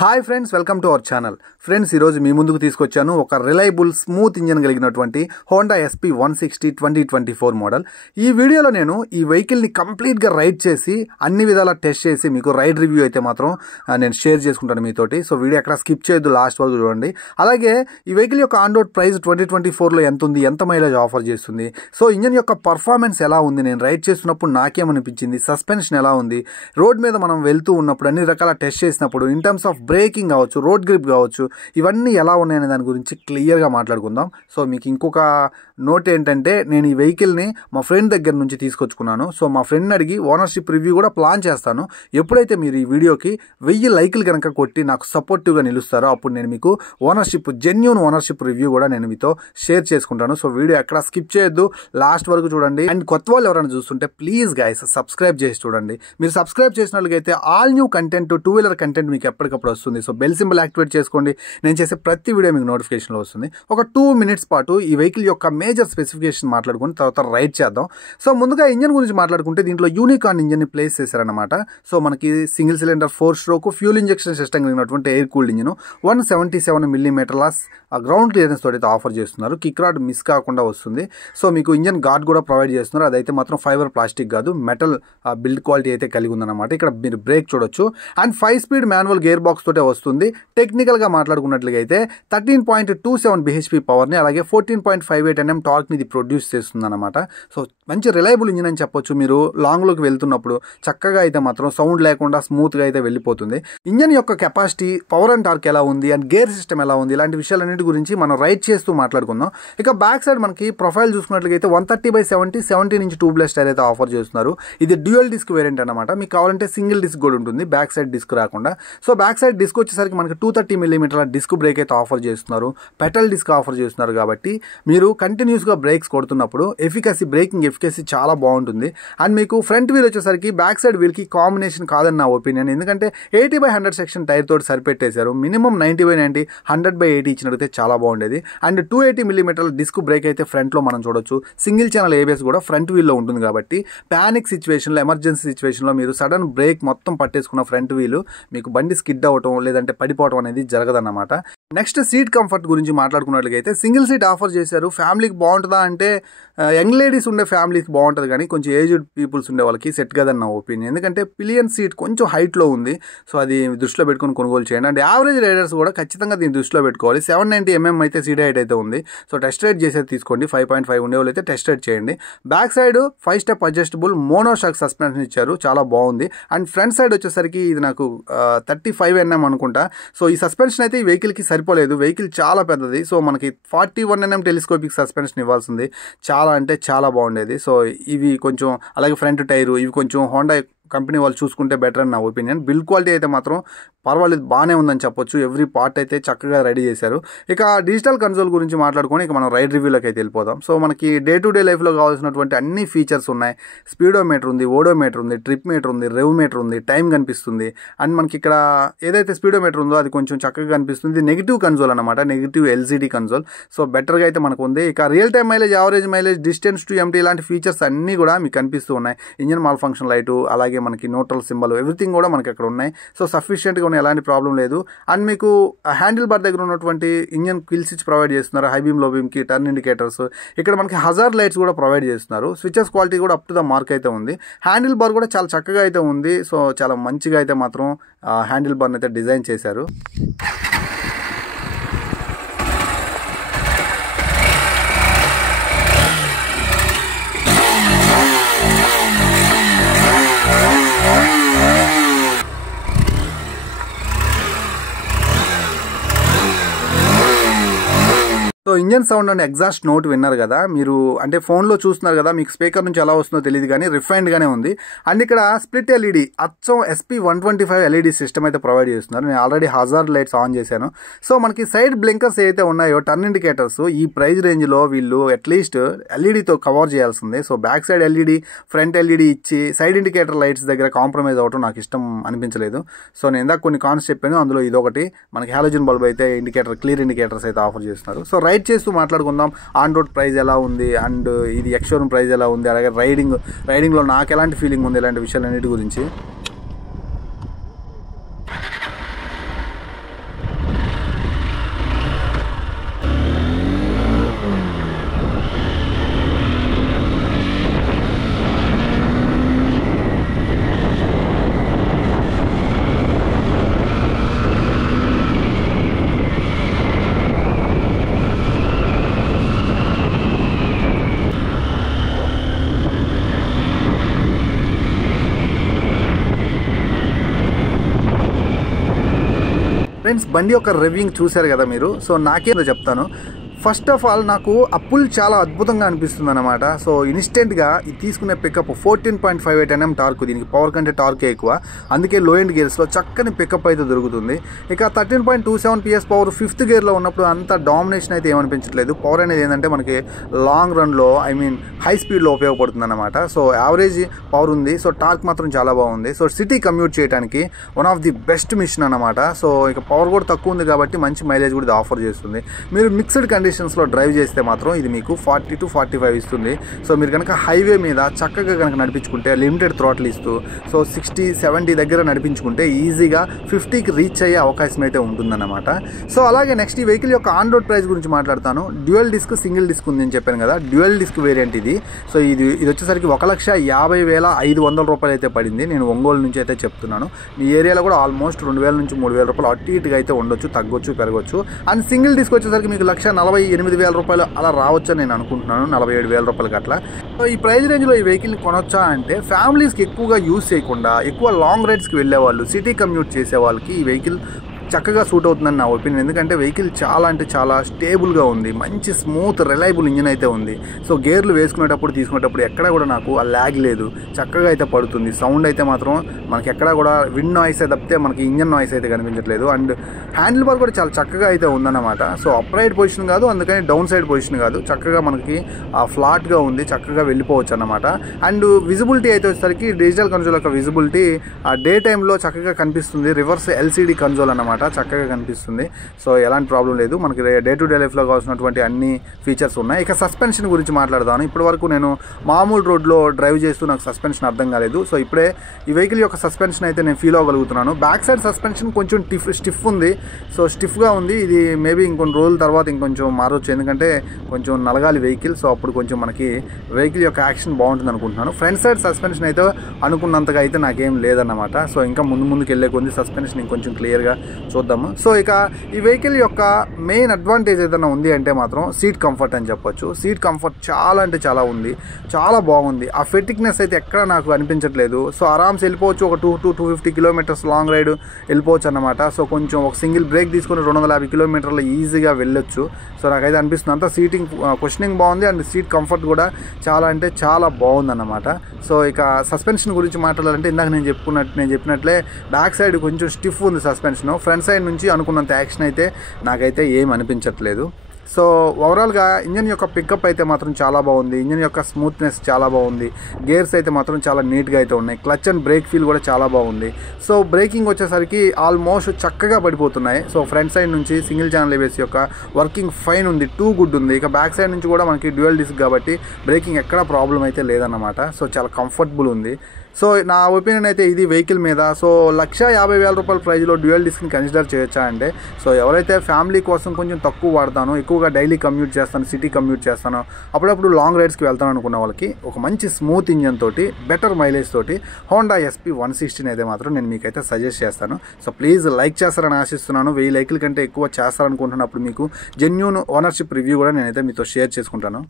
Hi friends, welcome to our channel. Friends, ఈరోజు మీ ముందుకు తీసుకొచ్చాను ఒక రిలయబుల్ స్మూత్ ఇంజన్ కలిగినటువంటి హోండా SP 160 2024 మోడల్. ఈ వీడియోలో నేను ఈ వెహికల్ని కంప్లీట్గా రైడ్ చేసి అన్ని విధాలా టెస్ట్ చేసి మీకు రైడ్ రివ్యూ అయితే మాత్రం నేను షేర్ చేసుకుంటాను మీతోటి. సో వీడియో ఎక్కడ స్కిప్ చేయొద్దు, లాస్ట్ వరకు చూడండి. అలాగే ఈ వెహికల్ యొక్క ఆన్ రోడ్ ప్రైస్ 2024లో ఎంత ఉంది, ఎంత మైలేజ్ ఆఫర్ చేస్తుంది, సో ఇంజన్ యొక్క పర్ఫార్మెన్స్ ఎలా ఉంది, నేను రైడ్ చేస్తున్నప్పుడు నాకేమనిపించింది, సస్పెన్షన్ ఎలా ఉంది, రోడ్ మీద మనం వెళ్తూ ఉన్నప్పుడు అన్ని రకాల టెస్ట్ చేసినప్పుడు ఇన్ టర్మ్స్ ఆఫ్ బ్రేకింగ్ కావచ్చు, రోడ్ గ్రిప్ కావచ్చు, ఇవన్నీ ఎలా ఉన్నాయనే దాని గురించి క్లియర్గా మాట్లాడుకుందాం. సో మీకు ఇంకొక నోట్ ఏంటంటే, నేను ఈ వెహికల్ని మా ఫ్రెండ్ దగ్గర నుంచి తీసుకొచ్చుకున్నాను. సో మా ఫ్రెండ్ని అడిగి ఓనర్షిప్ రివ్యూ కూడా ప్లాన్ చేస్తాను. ఎప్పుడైతే మీరు ఈ వీడియోకి 1000 లైకులు కనుక కొట్టి నాకు సపోర్టివ్గా నిలుస్తారో అప్పుడు నేను మీకు జెన్యూన్ ఓనర్షిప్ రివ్యూ కూడా నేను మీతో షేర్ చేసుకుంటాను. సో వీడియో ఎక్కడ స్కిప్ చేయొద్దు, లాస్ట్ వరకు చూడండి. అండ్ కొత్త వాళ్ళు ఎవరైనా చూస్తుంటే ప్లీజ్ గైస్ సబ్స్క్రైబ్ చేసి చూడండి. మీరు సబ్స్క్రైబ్ చేసినట్లయితే all new content, 2 wheeler content మీకు ఎప్పటికప్పుడు వస్తుంది. సో బెల్ సింబల్ యాక్టివేట్ చేసుకోండి, నేను చేసే ప్రతి వీడియో మీకు నోటిఫికేషన్లో వస్తుంది. ఒక 2 మినిట్స్ పాటు ఈ వెహికల్ యొక్క మేజర్ స్పెసిఫికేషన్ మాట్లాడుకుని తర్వాత రైడ్ చేద్దాం. సో ముందుగా ఇంజన్ గురించి మాట్లాడుకుంటే, దీంట్లో యూనికార్న్ ఇంజన్ని ప్లేస్ చేశారనమాట. సో మనకి single cylinder 4 stroke fuel injection system కలిగినటువంటి ఎయిర్ కూల్డ్ ఇంజన్ 177 మిల్లీమీటర్ల గ్రౌండ్ క్లియరెన్స్ తోటి అయితే ఆఫర్ చేస్తున్నారు. కిక్ రాడ్ మిస్ కాకుండా వస్తుంది. సో మీకు ఇంజన్ గార్డ్ కూడా ప్రొవైడ్ చేస్తున్నారు. అదైతే మాత్రం ఫైబర్ ప్లాస్టిక్ కాదు, మెటల్ బిల్డ్ క్వాలిటీ అయితే కలిగి ఉందన్నమాట. ఇక్కడ మీరు బ్రేక్ చూడొచ్చు. And 5 speed manual gear box తోటే వస్తుంది. టెక్నికల్గా మాట్లాడుకున్నట్లయితే 13.27 bhp పవర్ని, అలాగే 14.58 Nm టార్క్ని ఇది ప్రొడ్యూస్ చేస్తుంది అనమాట. సో మంచి రిలయబుల్ ఇంజిన్ అని చెప్పొచ్చు. మీరు లాంగ్లోకి వెళ్తున్నప్పుడు చక్కగా అయితే మాత్రం సౌండ్ లేకుండా స్మూత్గా అయితే వెళ్ళిపోతుంది. ఇంజన్ యొక్క కెపాసిటీ, పవర్ అండ్ టార్క్ ఎలా ఉంది, అండ్ గేర్ సిస్టమ్ ఎలా ఉంది, ఇలాంటి విషయాలన్నిటి గురించి మనం రైడ్ చేస్తూ మాట్లాడుకుందాం. ఇక బ్యాక్ సైడ్ మనకి ప్రొఫైల్ చూసుకున్నట్లయితే 130/70 17" ట్యూబ్లెస్ టైర్ అయితే ఆఫర్ చేస్తున్నారు. ఇది డ్యూయల్ డిస్క్ వేరియంట్ అనమాట. మీకు కావాలంటే సింగిల్ డిస్క్ కూడా ఉంటుంది, బ్యాక్ సైడ్ డిస్క్ రాకుండా. సో బ్యాక్ సైడ్ డిస్క్ వచ్చేసరికి మనకి 230 మిల్లీమీటర్ల డిస్క్ బ్రేక్ అయితే ఆఫర్ చేస్తున్నారు. పెటల్ డిస్క్ ఆఫర్ చేస్తున్నారు కాబట్టి మీరు కంటిన్యూస్గా బ్రేక్స్ కొడుతున్నప్పుడు బ్రేకింగ్ ఎఫికసీ చాలా బాగుంటుంది. అండ్ మీకు ఫ్రంట్ వీల్ వచ్చేసరికి బ్యాక్ సైడ్ వీల్కి కాంబినేషన్ కాదని నా ఒపీనియన్. ఎందుకంటే 80/100 సెక్షన్ టైర్ తోటి సరిపెట్టేశారు. మినిమం 90/90, 100/80 ఇచ్చినట్లయితే చాలా బాగుండేది. అండ్ 280 మిల్లీమీటర్ల డిస్క్ బ్రేక్ అయితే ఫ్రంట్లో మనం చూడొచ్చు. సింగిల్ ఛానల్ ABS కూడా ఫ్రంట్ వీల్లో ఉంటుంది కాబట్టి ప్యానిక్ సిచ్యువేషన్లో, ఎమర్జెన్సీ సిచ్యువేషన్లో మీరు సడన్ బ్రేక్ మొత్తం పట్టేసుకున్న ఫ్రంట్ వీలు మీకు బండి స్కిడ్ అవ్వటం లేదంటే పడిపోవడం అనేది జరగదన్నమాట. నెక్స్ట్ సీట్ కంఫర్ట్ గురించి మాట్లాడుకున్నట్లయితే సింగిల్ సీట్ ఆఫర్ చేశారు. ఫ్యామిలీకి బాగుంటుందా అంటే యంగ్ లేడీస్ ఉండే ఫ్యామిలీకి బాగుంటుంది, కానీ కొంచెం ఏజ్డ్ పీపుల్స్ ఉండే వాళ్ళకి సెట్ కదని నా ఒపీనియన్. ఎందుకంటే పిలియన్ సీట్ కొంచెం హైట్లో ఉంది. సో అది దృష్టిలో పెట్టుకుని కొనుగోలు చేయండి. అండ్ యావరేజ్ రైడర్స్ కూడా ఖచ్చితంగా దీన్ని దృష్టిలో పెట్టుకోవాలి. 790 mm అయితే సీట్ హైట్ అయితే ఉంది. సో టెస్ట్ రైడ్ చేసేది తీసుకోండి. 5.5 ఉండేవాళ్ళు అయితే టెస్ట్ రైడ్ చేయండి. Back side 5 step adjustable monoshock suspension ఇచ్చారు, చాలా బాగుంది. అండ్ ఫ్రంట్ సైడ్ వచ్చేసరికి ఇది నాకు 35 Nm అనుకుంటా. సో ఈ సస్పెన్షన్ అయితే ఈ వెహికల్కి సరిపోలేదు. వెహికల్ చాలా పెద్దది. సో మనకి 41 Nm టెలిస్కోపిక్ సస్పెన్షన్ ఇవ్వాల్సింది. చాలా అంటే చాలా బాగుండేది. సో ఇవి కొంచెం, అలాగే ఫ్రంట్ టైరు ఇవి కొంచెం హోండా కంపెనీ వాళ్ళు చూసుకుంటే బెటర్ అని నా ఒపీనియన్. బిల్డ్ క్వాలిటీ అయితే మాత్రం పర్వాలేదు, బాగానే ఉందని చెప్పొచ్చు. ఎవ్రీ పార్ట్ అయితే చక్కగా రెడీ చేశారు. ఇక డిజిటల్ కన్సోల్ గురించి మాట్లాడుకొని ఇక మనం రైడ్ రివ్యూలోకి అయితే వెళ్ళిపోదాం. సో మనకి డే టు డే లైఫ్లో కావాల్సినటువంటి అన్ని ఫీచర్స్ ఉన్నాయి. స్పీడోమీటర్ ఉంది, ఓడోమీటర్ ఉంది, ట్రిప్ మీటర్ ఉంది, రెవ్ మీటర్ ఉంది, టైం కనిపిస్తుంది. అండ్ మనకి ఇక్కడ ఏదైతే స్పీడోమీటర్ ఉందో అది కొంచెం చక్కగా కనిపిస్తుంది. నెగిటివ్ కన్సోల్ అనమాట, నెగిటివ్ LCD కన్సోల్. సో బెటర్గా అయితే మనకు ఉంది. ఇక real time mileage, average mileage, distance to empty ఇలాంటి ఫీచర్స్ అన్నీ కూడా మీకు కనిపిస్తూ ఉన్నాయి. ఇంజన్ మాల్ ఫంక్షన్ లైటు, అలాగే మనకి న్యూట్రల్ సింబల్, ఎవ్రీథింగ్ కూడా మనకి అక్కడ ఉన్నాయి. సో సఫిషియెంట్గా ఉన్నాయి, ఎలాంటి ప్రాబ్లం లేదు. అండ్ మీకు హ్యాండిల్ బార్ దగ్గర ఉన్నటువంటి ఇంజన్ కిల్ స్విచ్ ప్రొవైడ్ చేస్తున్నారు. హై బీమ్, లో బీమ్కి టర్న్ ఇండికేటర్స్. ఇక్కడ మనకి హజార్ లైట్స్ కూడా ప్రొవైడ్ చేస్తున్నారు. స్విచెస్ క్వాలిటీ కూడా అప్ టు ద మార్క్ అయితే ఉంది. హ్యాండిల్ బార్ కూడా చాలా చక్కగా అయితే ఉంది. సో చాలా మంచిగా అయితే మాత్రం హ్యాండిల్ బార్ని అయితే డిజైన్ చేశారు. So engine sound and exhaust note విన్నారు కదా మీరు, అంటే ఫోన్లో చూస్తున్నారు కదా, మీకు స్పీకర్ నుంచి ఎలా వస్తుందో తెలియదు కానీ రిఫైన్డ్గానే ఉంది. అండ్ ఇక్కడ స్ప్లిట్ LED అచ్చం SP 125 LED సిస్టమ్ అయితే ప్రొవైడ్ చేస్తున్నారు. నేను ఆల్రెడీ హజార్ లైట్స్ ఆన్ చేశాను. సో మనకి సైడ్ బ్లింకర్స్ ఏవైతే ఉన్నాయో, టర్న్ ఇండికేటర్స్, ఈ ప్రైస్ రేంజ్లో వీళ్ళు అట్లీస్ట్ LEDతో కవర్ చేయాల్సిందే. So back side LED, front LED ఇచ్చి సైడ్ ఇండికేటర్ లైట్స్ దగ్గర కాంప్రమైజ్ అవ్వడం నాకు ఇష్టం అనిపించలేదు. సో నేను ఇందాక కొన్ని కాన్స్ చెప్పాను, అందులో ఇదొకటి. మనకి హాలోజన్ బల్బ్ అయితే ఇండికేటర్, క్లియర్ ఇండికేటర్స్ అయితే ఆఫర్ చేస్తున్నారు. సో రైడ్ చేస్తూ మాట్లాడుకుందాం. ఆన్ రోడ్ ప్రైస్ ఎలా ఉంది, అండ్ ఇది ఎక్స్షోరూమ్ ప్రైస్ ఎలా ఉంది, అలాగే రైడింగ్లో నాకు ఎలాంటి ఫీలింగ్ ఉంది, ఇలాంటి విషయాలన్నిటి గురించి. ఫ్రెండ్స్ బండి యొక్క రివ్యూయింగ్ చూశారు కదా మీరు. సో నాకేదో చెప్తాను. ఫస్ట్ ఆఫ్ ఆల్ నాకు ఆ పుల్ చాలా అద్భుతంగా అనిపిస్తుంది అనమాట. సో ఇన్స్టెంట్గా ఇది తీసుకునే పికప్ 14.58 Nm టార్క్, దీనికి పవర్ కంటే టార్కే ఎక్కువ, అందుకే లో ఎండ్ గేర్స్లో చక్కని పికప్ అయితే దొరుకుతుంది. ఇక 13.27 PS పవర్ ఫిఫ్త్ గేర్లో ఉన్నప్పుడు అంత డామినేషన్ అయితే ఏమనిపించట్లేదు. పవర్ అనేది ఏంటంటే మనకి లాంగ్ రన్లో హై స్పీడ్లో ఉపయోగపడుతుంది అనమాట. సో యావరేజ్ పవర్ ఉంది. సో టార్క్ మాత్రం చాలా బాగుంది. సో సిటీ కమ్యూట్ చేయడానికి one of the best machine అనమాట. సో ఇక పవర్ కూడా తక్కువ ఉంది కాబట్టి మంచి మైలేజ్ కూడా ఇది ఆఫర్ చేస్తుంది. మీరు మిక్స్డ్ కండిషన్స్లో డ్రైవ్ చేస్తే మాత్రం ఇది మీకు 40 to 45 ఇస్తుంది. సో మీరు కనుక హైవే మీద చక్కగా కనుక నడిపించుకుంటే లిమిటెడ్ థ్రాటిల్ ఇస్తూ సో 60-70 దగ్గర నడిపించుకుంటే ఈజీగా 50కి రీచ్ అయ్యే అవకాశం అయితే ఉంటుందన్నమాట. సో అలాగే నెక్స్ట్ ఈ వెహికల్ యొక్క ఆన్ రోడ్ ప్రైస్ గురించి మాట్లాడతాను. డ్యూయల్ డిస్క్, సింగిల్ డిస్క్ ఉంది అని చెప్పాను కదా. డ్యూయల్ డిస్క్ వేరియంట్ ఇది. సో ఇది వచ్చేసరికి 1,50,500 రూపాయలు అయితే పడింది. నేను ఒంగోలు నుంచి అయితే చెప్తున్నాను. మీ ఏరియాలో కూడా ఆల్మోస్ట్ 2,000 నుంచి 3,000 రూపాయలు అటు ఇటుగా అయితే ఉండొచ్చు, తగ్గొచ్చు, పెరగొచ్చు. అండ్ సింగిల్ డిస్క్ వచ్చేసరికి మీకు 1,48,000 రూపాయలు అలా రావచ్చు అని నేను అనుకుంటున్నాను, 47,000 రూపాయలకి అట్లా. సో ఈ ప్రైస్ రేంజ్లో ఈ వెహికల్ని కొనొచ్చా అంటే ఫ్యామిలీస్కి ఎక్కువగా యూజ్ చేయకుండా ఎక్కువ లాంగ్ రైడ్స్కి వెళ్ళే వాళ్ళు, సిటీ కమ్యూట్ చేసే వాళ్ళకి ఈ వెహికల్ చక్కగా సూట్ అవుతుందని నా ఒపీనియన్. ఎందుకంటే వెహికల్ చాలా అంటే చాలా స్టేబుల్గా ఉంది, మంచి స్మూత్ రిలయబుల్ ఇంజిన్ అయితే ఉంది. సో గేర్లు వేసుకునేటప్పుడు తీసుకునేటప్పుడు ఎక్కడ కూడా నాకు ఆ ల్యాగ్ లేదు, చక్కగా అయితే పడుతుంది. సౌండ్ అయితే మాత్రం మనకి ఎక్కడ కూడా విండ్ నాయిస్ తప్పితే మనకి ఇంజన్ నాయిస్ అయితే కనిపించట్లేదు. అండ్ హ్యాండిల్ బార్ కూడా చాలా చక్కగా అయితే ఉందన్నమాట. సో అప్ రైట్ పొజిషన్ కాదు, అందుకని డౌన్ సైడ్ పొజిషన్ కాదు, చక్కగా మనకి ఫ్లాట్గా ఉంది, చక్కగా వెళ్ళిపోవచ్చు అన్నమాట. అండ్ విజిబిలిటీ అయితే వచ్చేసరికి డిజిటల్ కన్సోల్ యొక్క విజిబిలిటీ డే టైంలో చక్కగా కనిపిస్తుంది. రివర్స్ LCD కన్సోల్ అన్నమాట, చక్కగా కనిపిస్తుంది. సో ఎలాంటి ప్రాబ్లం లేదు, మనకి డే టు డే లైఫ్లో కావాల్సినటువంటి అన్ని ఫీచర్స్ ఉన్నాయి. ఇక సస్పెన్షన్ గురించి మాట్లాడదాను. ఇప్పటి వరకు నేను మామూలు రోడ్లో డ్రైవ్ చేస్తూ నాకు సస్పెన్షన్ అర్థం కాలేదు. సో ఇప్పుడే ఈ వెహికల్ యొక్క సస్పెన్షన్ అయితే నేను ఫీల్ అవ్వగలుగుతున్నాను. బ్యాక్ సైడ్ సస్పెన్షన్ కొంచెం స్టిఫ్ ఉంది. సో స్టిఫ్గా ఉంది. ఇది మేబీ ఇంకొన్ని రోజుల తర్వాత ఇంకొంచెం మారవచ్చు, ఎందుకంటే కొంచెం నలగాలి వెహికల్. సో అప్పుడు కొంచెం మనకి వెహికల్ యొక్క యాక్షన్ బాగుంటుంది అనుకుంటున్నాను. ఫ్రంట్ సైడ్ సస్పెన్షన్ అయితే అనుకున్నంతగా అయితే నాకేం లేదన్నమాట. సో ఇంకా ముందుకు వెళ్ళే కొద్ది సస్పెన్షన్ ఇంకొంచెం క్లియర్గా చూద్దాము. సో ఇక ఈ వెహికల్ యొక్క మెయిన్ అడ్వాంటేజ్ ఏదైనా ఉంది అంటే మాత్రం సీట్ కంఫర్ట్ అని చెప్పొచ్చు. సీట్ కంఫర్ట్ చాలా అంటే చాలా ఉంది, చాలా బాగుంది. ఆ ఫెటిక్నెస్ అయితే ఎక్కడ నాకు అనిపించట్లేదు. సో ఆరామ్స్ వెళ్ళిపోవచ్చు, ఒక 250 కిలోమీటర్స్ లాంగ్ రైడ్ వెళ్ళిపోవచ్చు అన్నమాట. సో కొంచెం ఒక సింగిల్ బ్రేక్ తీసుకుని 250 కిలోమీటర్లు ఈజీగా వెళ్ళొచ్చు. సో నాకైతే అనిపిస్తుంది. అంతా సీటింగ్ క్వశ్చనింగ్ బాగుంది అండ్ సీట్ కంఫర్ట్ కూడా చాలా అంటే చాలా బాగుందన్నమాట. సో ఇక సస్పెన్షన్ గురించి మాట్లాడాలంటే ఇందాక నేను చెప్పినట్లే బ్యాక్ సైడ్ కొంచెం స్టిఫ్ ఉంది సస్పెన్షన్. ఫ్రంట్ సైడ్ నుంచి అనుకున్నంత యాక్షన్ అయితే నాకైతే ఏం అనిపించట్లేదు. సో ఓవరాల్గా ఇంజన్ యొక్క పికప్ అయితే మాత్రం చాలా బాగుంది. ఇంజన్ యొక్క స్మూత్నెస్ చాలా బాగుంది. గేర్స్ అయితే మాత్రం చాలా నీట్గా అయితే ఉన్నాయి. క్లచ్ అండ్ బ్రేక్ ఫీల్ కూడా చాలా బాగుంది. సో బ్రేకింగ్ వచ్చేసరికి ఆల్మోస్ట్ చక్కగా పడిపోతున్నాయి. సో ఫ్రంట్ సైడ్ నుంచి సింగిల్ ఛానల్ ABS యొక్క వర్కింగ్ ఫైన్ ఉంది, టూ గుడ్ ఉంది. ఇక బ్యాక్ సైడ్ నుంచి కూడా మనకి డ్యూయల్ డిస్క్ కాబట్టి బ్రేకింగ్ ఎక్కడా ప్రాబ్లం అయితే లేదన్నమాట. సో చాలా కంఫర్టబుల్ ఉంది. సో నా ఒపీనియన్ అయితే ఇది వెహికల్ మీద. సో 1,50,000 రూపాయల ప్రైజ్లో డ్యూయల్ డిస్క్ని కన్సిడర్ చేయొచ్చా అంటే, సో ఎవరైతే ఫ్యామిలీ కోసం కొంచెం తక్కువ వాడతానో, ఎక్కువగా డైలీ కమ్యూట్ చేస్తాను, సిటీ కమ్యూట్ చేస్తాను, అప్పుడప్పుడు లాంగ్ రైడ్స్కి వెళ్తాను అనుకున్న వాళ్ళకి ఒక మంచి స్మూత్ ఇంజన్ తోటి బెటర్ మైలేజ్ తోటి హోండా SP 160 అయితే మాత్రం నేను మీకైతే సజెస్ట్ చేస్తాను. సో ప్లీజ్ లైక్ చేస్తారని ఆశిస్తున్నాను. 1000 లైకుల కంటే ఎక్కువ చేస్తారనుకుంటున్నప్పుడు మీకు జెన్యూన్ ఓనర్షిప్ రివ్యూ కూడా నేనైతే మీతో షేర్ చేసుకుంటాను.